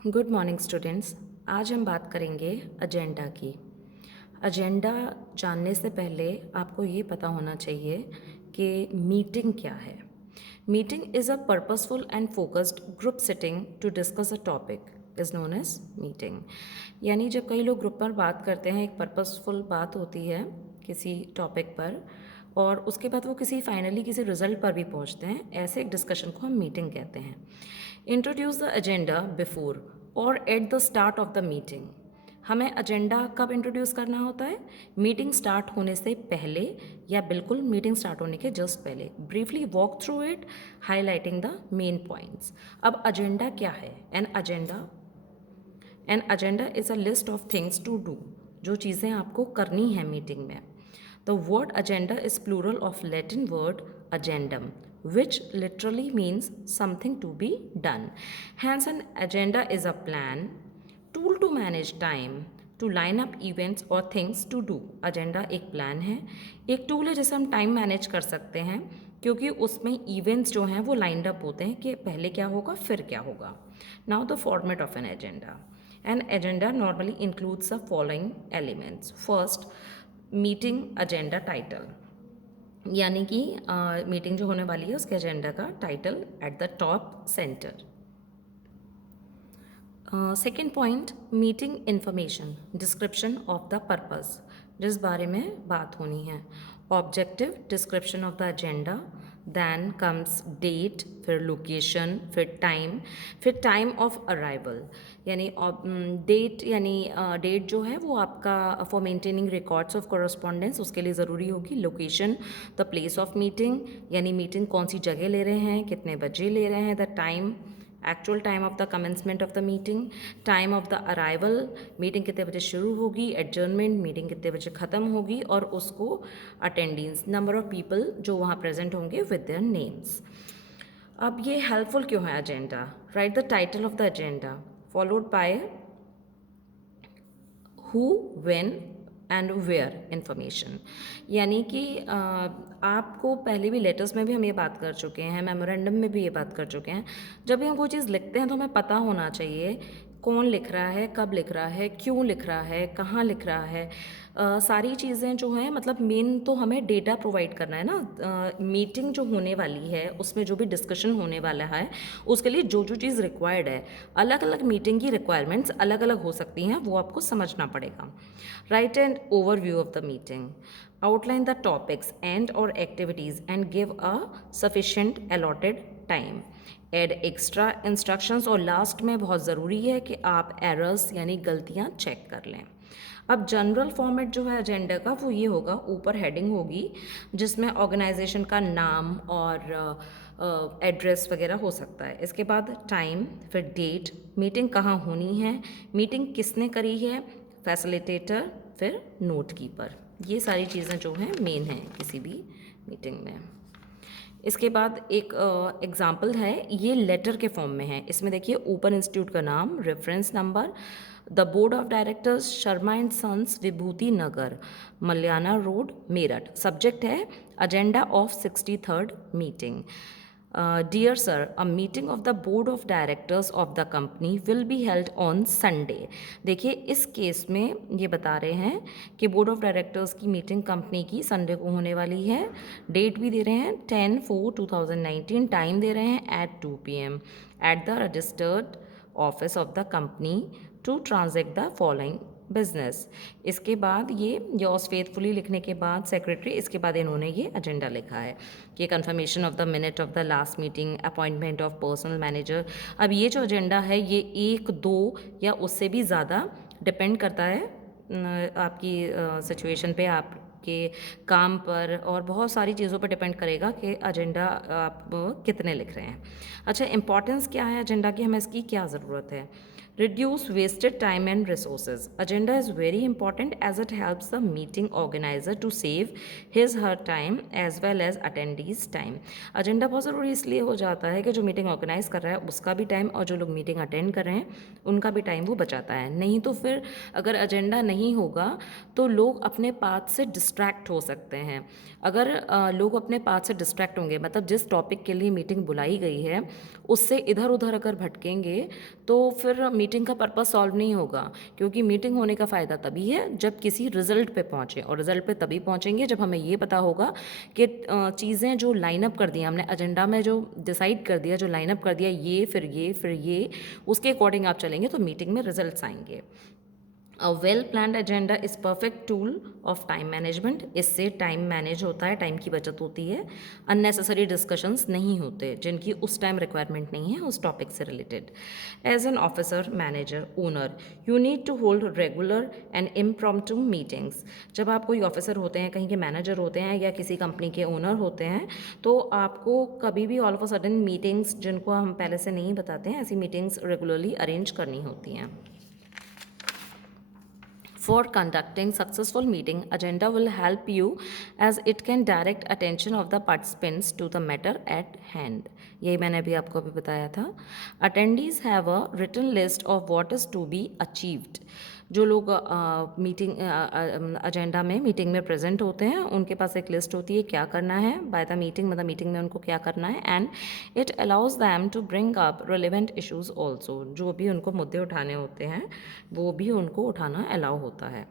Good morning students. आज हम बात करेंगे एजेंडा की। एजेंडा जानने से पहले आपको ये पता होना चाहिए कि मीटिंग क्या है। Meeting is a purposeful and focused group sitting to discuss a topic is known as meeting. यानी जब कई लोग ग्रुप पर बात करते हैं, एक पर्पसफुल बात होती है किसी टॉपिक पर और उसके बाद वो फाइनली किसी रिजल्ट पर भी पहुंचते हैं, ऐसे एक डिस्कशन को हम मीटिंग कहते हैं। इंट्रोड्यूस द एजेंडा बिफोर और at the start of the meeting. हमें एजेंडा कब इंट्रोड्यूस करना होता है? मीटिंग स्टार्ट होने से पहले या बिल्कुल मीटिंग स्टार्ट होने के जस्ट पहले। Briefly walk through it, highlighting the main points. अब एजेंडा क्या है? An agenda is a list of things to do, जो चीज़ें आपको करनी है मीटिंग में। The word agenda is plural of Latin word agendum, which literally means something to be done. Hence, an agenda is a plan, tool to manage time, to line up events or things to do. agenda एक plan है, एक tool है जिसे हम time manage कर सकते हैं, क्योंकि उसमें इवेंट्स जो हैं वो लाइंड अप होते हैं कि पहले क्या होगा फिर क्या होगा। Now the format of an agenda. An agenda normally includes the following elements. First, meeting agenda title, यानी कि मीटिंग जो होने वाली है उसके एजेंडा का title at the top centre. Second point, meeting information, description of the purpose, जिस बारे में बात होनी है। Objective, description of the agenda, then comes date, फिर लोकेशन, फिर टाइम ऑफ अराइवल। यानी डेट, यानी डेट जो है वो आपका for maintaining records of correspondence उसके लिए ज़रूरी होगी। Location, the place of meeting, यानी मीटिंग कौन सी जगह ले रहे हैं, कितने बजे ले रहे हैं। The time, actual time of the commencement of the meeting. Time of the arrival, meeting कितने बजे शुरू होगी। एडजर्नमेंट, मीटिंग कितने बजे ख़त्म होगी। और उसको अटेंडेंस, नंबर ऑफ पीपल जो वहाँ प्रेजेंट होंगे विद देयर नेम्स। अब ये हेल्पफुल क्यों है agenda? Write the title of the agenda followed by who, when and where information. यानी कि आपको पहले भी लेटर्स में भी हम ये बात कर चुके हैं, मेमोरेंडम में भी ये बात कर चुके हैं। जब भी हम कोई चीज़ लिखते हैं तो हमें पता होना चाहिए कौन लिख रहा है, कब लिख रहा है, क्यों लिख रहा है, कहाँ लिख रहा है। सारी चीज़ें जो हैं, मतलब मेन तो हमें डेटा प्रोवाइड करना है ना। मीटिंग जो होने वाली है उसमें जो भी डिस्कशन होने वाला है उसके लिए जो जो चीज़ रिक्वायर्ड है, अलग अलग मीटिंग की रिक्वायरमेंट्स अलग अलग हो सकती हैं, वो आपको समझना पड़ेगा। Right and overview of the meeting, outline the topics and or activities and give a sufficient allotted time. Add extra instructions और लास्ट में बहुत ज़रूरी है कि आप एरर्स यानी गलतियाँ चेक कर लें। अब जनरल फॉर्मेट जो है एजेंडा का वो ये होगा, ऊपर हेडिंग होगी जिसमें ऑर्गेनाइजेशन का नाम और एड्रेस वगैरह हो सकता है। इसके बाद टाइम, फिर डेट, मीटिंग कहाँ होनी है, मीटिंग किसने करी है, फैसिलिटेटर, फिर नोट कीपर। ये सारी चीज़ें जो हैं मेन हैं किसी भी मीटिंग में। इसके बाद एक एग्जाम्पल है, ये लेटर के फॉर्म में है। इसमें देखिए ओपन इंस्टीट्यूट का नाम, reference number, the board of directors Sharma and sons Vibhuti Nagar, Malyana road, Meerut. Subject है agenda of 63rd meeting. Dear sir, a meeting of the board of directors of the company will be held on Sunday. देखिए इस case में ये बता रहे हैं कि board of directors की मीटिंग कंपनी की संडे को होने वाली है। डेट भी दे रहे हैं 10/4/2019, टाइम दे रहे हैं at 2 PM at the registered office of the company to transact the following business. इसके बाद ये योर्स फेथफुली लिखने के बाद सेक्रेटरी, इसके बाद इन्होंने ये एजेंडा लिखा है कि confirmation of the minute of the last meeting, appointment of personal manager. अब ये जो एजेंडा है ये 1, 2 या उससे भी ज़्यादा डिपेंड करता है आपकी सिचुएशन पे, आपके काम पर और बहुत सारी चीज़ों पर डिपेंड करेगा कि एजेंडा आप कितने लिख रहे हैं। अच्छा, इंपॉर्टेंस क्या है एजेंडा की, हमें इसकी क्या ज़रूरत है? Reduce wasted time and resources. Agenda is very important as it helps the meeting organizer to save his her time as well as attendees time. Agenda बहुत ज़रूरी इसलिए हो जाता है कि जो मीटिंग ऑर्गेनाइज कर रहा है उसका भी टाइम और जो लोग मीटिंग अटेंड कर रहे हैं उनका भी टाइम वो बचाता है। नहीं तो फिर अगर एजेंडा नहीं होगा तो लोग अपने पाथ से डिस्ट्रैक्ट हो सकते हैं। अगर लोग अपने पाथ से डिस्ट्रैक्ट होंगे, मतलब जिस टॉपिक के लिए मीटिंग बुलाई गई है उससे इधर उधर अगर भटकेंगे तो फिर मीटिंग का पर्पस सॉल्व नहीं होगा, क्योंकि मीटिंग होने का फ़ायदा तभी है जब किसी रिजल्ट पे पहुँचे, और रिजल्ट पे तभी पहुँचेंगे जब हमें ये पता होगा कि चीज़ें जो लाइनअप कर दी हमने एजेंडा में, जो डिसाइड कर दिया, जो लाइनअप कर दिया, ये फिर ये फिर ये, उसके अकॉर्डिंग आप चलेंगे तो मीटिंग में रिजल्ट्स आएंगे। A well planned agenda is perfect tool of time management. इससे टाइम मैनेज होता है, टाइम की बचत होती है, अननेसेसरी डिस्कशंस नहीं होते जिनकी उस टाइम रिक्वायरमेंट नहीं है उस टॉपिक से related. As an officer, manager, owner, you need to hold regular and impromptu meetings. जब आप कोई ऑफिसर होते हैं, कहीं के मैनेजर होते हैं या किसी कंपनी के ओनर होते हैं, तो आपको कभी भी all of a sudden meetings, जिनको हम पहले से नहीं बताते हैं, ऐसी मीटिंग्स रेगुलरली अरेंज करनी होती हैं। For conducting successful meeting, agenda will help you as it can direct attention of the participants to the matter at hand. यही मैंने अभी आपको अभी बताया था। Attendees have a written list of what is to be achieved. जो लोग meeting agenda में मीटिंग में प्रेजेंट होते हैं, उनके पास एक लिस्ट होती है क्या करना है बाय द मीटिंग, मतलब मीटिंग में उनको क्या करना है, and it allows them to bring up relevant issues also. जो भी उनको मुद्दे उठाने होते हैं वो भी उनको उठाना अलाउ होता है।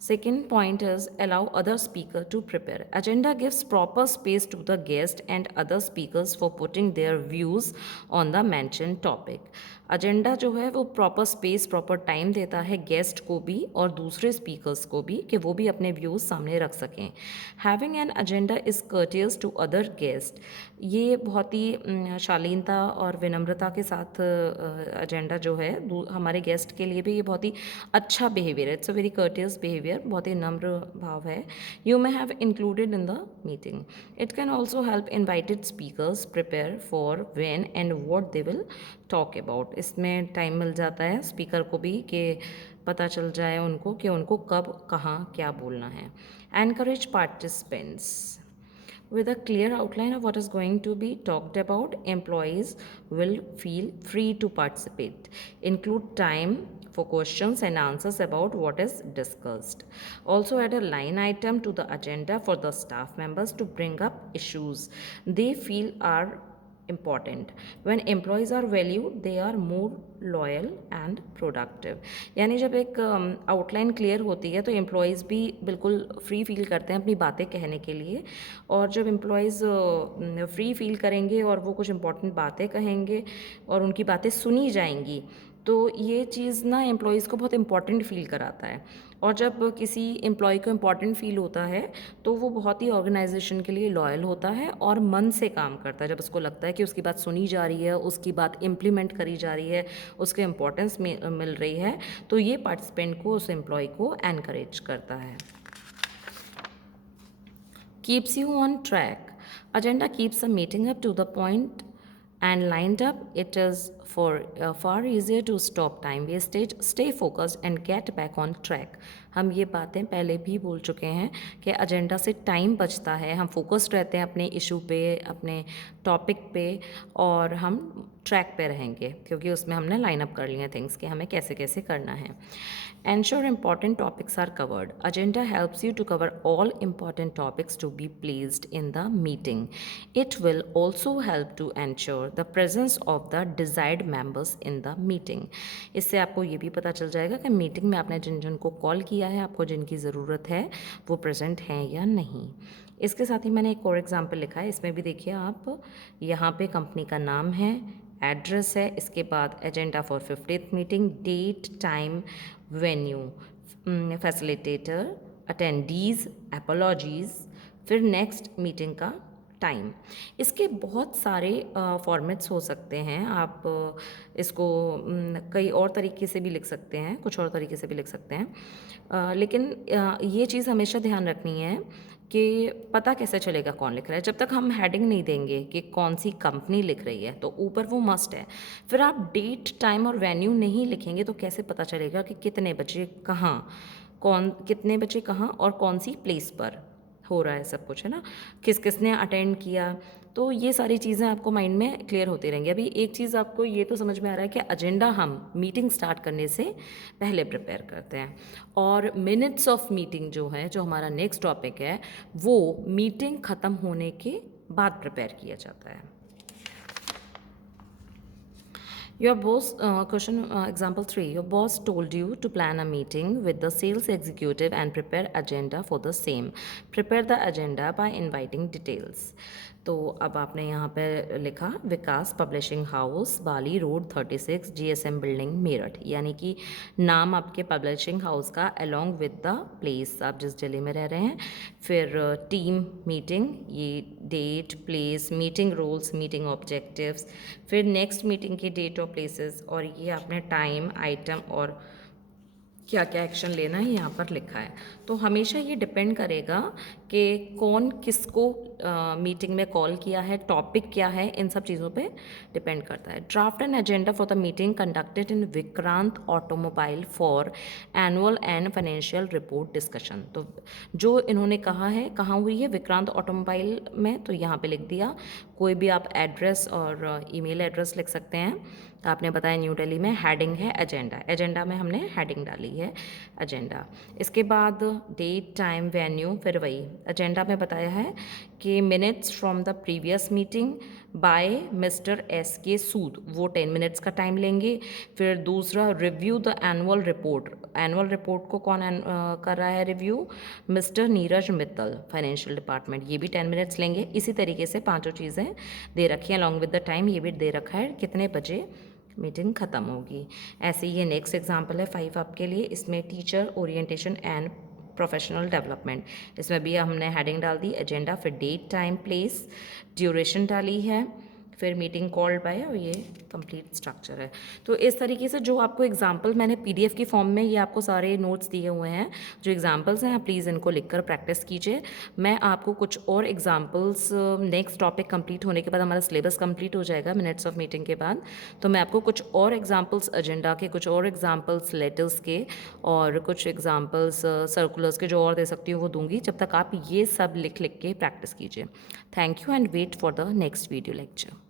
Second point is allow other speaker to prepare. Agenda gives proper space to the guest and other speakers for putting their views on the mentioned topic. Agenda जो है वो प्रॉपर स्पेस, प्रॉपर टाइम देता है guest को भी और दूसरे speakers को भी कि वो भी अपने व्यूज़ सामने रख सकें। Having an agenda is courteous to other guest. ये बहुत ही शालीनता और विनम्रता के साथ एजेंडा जो है हमारे गेस्ट के लिए भी ये बहुत ही अच्छा बिहेवियर है। It's a very courteous behaviour, बहुत ही नम्र भाव है। You may have included in the meeting. It can also help invited speakers prepare for when and what they will talk about. इसमें टाइम मिल जाता है स्पीकर को भी कि पता चल जाए उनको कि उनको कब कहाँ क्या बोलना है। Encourage participants with a clear outline of what is going to be talked about. Employees will feel free to participate. Include time for questions and answers about what is discussed. Also add a line item to the agenda for the staff members to bring up issues they feel are important. When employees are valued, they are more loyal and productive. यानी जब एक outline clear होती है तो employees भी बिल्कुल free feel करते हैं अपनी बातें कहने के लिए, और जब एम्प्लॉयज़ फ्री फील करेंगे और वो कुछ इंपॉर्टेंट बातें कहेंगे और उनकी बातें सुनी जाएंगी, तो ये चीज़ ना एम्प्लॉयज़ को बहुत इंपॉर्टेंट फील कराता है। और जब किसी एम्प्लॉय को इम्पॉर्टेंट फील होता है तो वो बहुत ही ऑर्गेनाइजेशन के लिए लॉयल होता है और मन से काम करता है। जब उसको लगता है कि उसकी बात सुनी जा रही है, उसकी बात इम्प्लीमेंट करी जा रही है, उसके इम्पोर्टेंस मिल रही है, तो ये पार्टिसिपेंट को, उस एम्प्लॉय को एनकरेज करता है। Keeps you on track. Agenda keeps a meeting up to the point and lined up. It is far easier to stop time wastage, stay focused and get back on track. हम ये बातें पहले भी बोल चुके हैं कि एजेंडा से टाइम बचता है, हम फोकस्ड रहते हैं अपने इशू पे, अपने टॉपिक पे, और हम ट्रैक पे रहेंगे क्योंकि उसमें हमने लाइन अप कर लिए थिंग्स कि हमें कैसे कैसे करना है। Ensure important topics are covered. Agenda helps you to cover all important topics to be placed in the meeting. It will also help to ensure the presence of the desired members in the meeting. इससे आपको ये भी पता चल जाएगा कि meeting में आपने जिन जिन को कॉल किया है, आपको जिनकी ज़रूरत है, वो प्रेजेंट हैं या नहीं। इसके साथ ही मैंने एक और एग्जाम्पल लिखा है, इसमें भी देखिए आप, यहाँ पे कंपनी का नाम है, एड्रेस है, इसके बाद agenda for 50th meeting, date, time, venue, facilitator, attendees, apologies, फिर नेक्स्ट मीटिंग का टाइम। इसके बहुत सारे फॉर्मेट्स हो सकते हैं। आप इसको कई और तरीके से भी लिख सकते हैं, कुछ और तरीके से भी लिख सकते हैं, लेकिन ये चीज़ हमेशा ध्यान रखनी है कि पता कैसे चलेगा कौन लिख रहा है। जब तक हम हेडिंग नहीं देंगे कि कौन सी कंपनी लिख रही है तो ऊपर वो मस्ट है। फिर आप डेट, टाइम और वेन्यू नहीं लिखेंगे तो कैसे पता चलेगा कि कितने बजे कहाँ, कितने बजे कहाँ और कौन सी प्लेस पर हो रहा है सब कुछ, है ना, किस किसने अटेंड किया। तो ये सारी चीज़ें आपको माइंड में क्लियर होती रहेंगी। अभी एक चीज़ आपको ये तो समझ में आ रहा है कि एजेंडा हम मीटिंग स्टार्ट करने से पहले प्रिपेयर करते हैं, और मिनट्स ऑफ मीटिंग जो है, जो हमारा नेक्स्ट टॉपिक है, वो मीटिंग ख़त्म होने के बाद प्रिपेयर किया जाता है। Your boss, question example 3, your boss told you to plan a meeting with the sales executive and prepare agenda for the same. Prepare the agenda by inviting details. तो अब आपने यहाँ पे लिखा Vikas publishing house, Bali road 36, GSM building, Meerut, यानी कि नाम आपके पब्लिशिंग हाउस का अलोंग विद द प्लेस, आप जिस जिले में रह रहे हैं। फिर टीम मीटिंग, ये date, place, meeting rules, meeting objectives, फिर नेक्स्ट मीटिंग की डेट और प्लेसेस, और ये आपने टाइम, आइटम और क्या क्या एक्शन लेना है यहाँ पर लिखा है। तो हमेशा ये डिपेंड करेगा कि कौन किसको मीटिंग में कॉल किया है, टॉपिक क्या है, इन सब चीज़ों पे डिपेंड करता है। Draft an agenda for the meeting conducted in Vikrant automobile for annual and financial report discussion. तो जो इन्होंने कहा है कहाँ हुई है, विक्रांत ऑटोमोबाइल में, तो यहाँ पे लिख दिया। कोई भी आप एड्रेस और ईमेल एड्रेस लिख सकते हैं। आपने बताया न्यू दिल्ली में, हेडिंग है एजेंडा, एजेंडा में हमने हेडिंग डाली है एजेंडा। इसके बाद डेट, टाइम, वेन्यू, फिर वही एजेंडा में बताया है कि minutes from the previous meeting by mister SK Sood, वो 10 मिनट्स का टाइम लेंगे। फिर दूसरा, review the annual report, annual report को कौन कर रहा है review, mister Neeraj Mittal, financial department, ये भी 10 मिनट्स लेंगे। इसी तरीके से पांचों चीज़ें दे रखी हैं अलॉन्ग विद द टाइम, ये भी दे रखा है कितने बजे मीटिंग ख़त्म होगी। ऐसे ही ये नेक्स्ट एग्जांपल है 5 आपके लिए, इसमें teacher orientation and professional development, इसमें भी हमने हेडिंग डाल दी एजेंडा, फिर डेट, टाइम, प्लेस, ड्यूरेशन डाली है, फिर मीटिंग कॉल्ड बाय, और ये कंप्लीट स्ट्रक्चर है। तो इस तरीके से जो आपको एग्जांपल मैंने PDF की फॉर्म में ये आपको सारे नोट्स दिए हुए हैं, जो एग्जांपल्स हैं आप प्लीज़ इनको लिखकर प्रैक्टिस कीजिए। मैं आपको कुछ और एग्जांपल्स नेक्स्ट टॉपिक कंप्लीट होने के बाद, हमारा सिलेबस कंप्लीट हो जाएगा मिनट्स ऑफ मीटिंग के बाद, तो मैं आपको कुछ और एग्जांपल्स एजेंडा के, कुछ और एग्जांपल्स लेटर्स के, और कुछ एग्जांपल्स सर्कुलर्स के जो और दे सकती हूँ वो दूंगी। जब तक आप ये सब लिख लिख के प्रैक्टिस कीजिए। Thank you and wait for the next video lecture.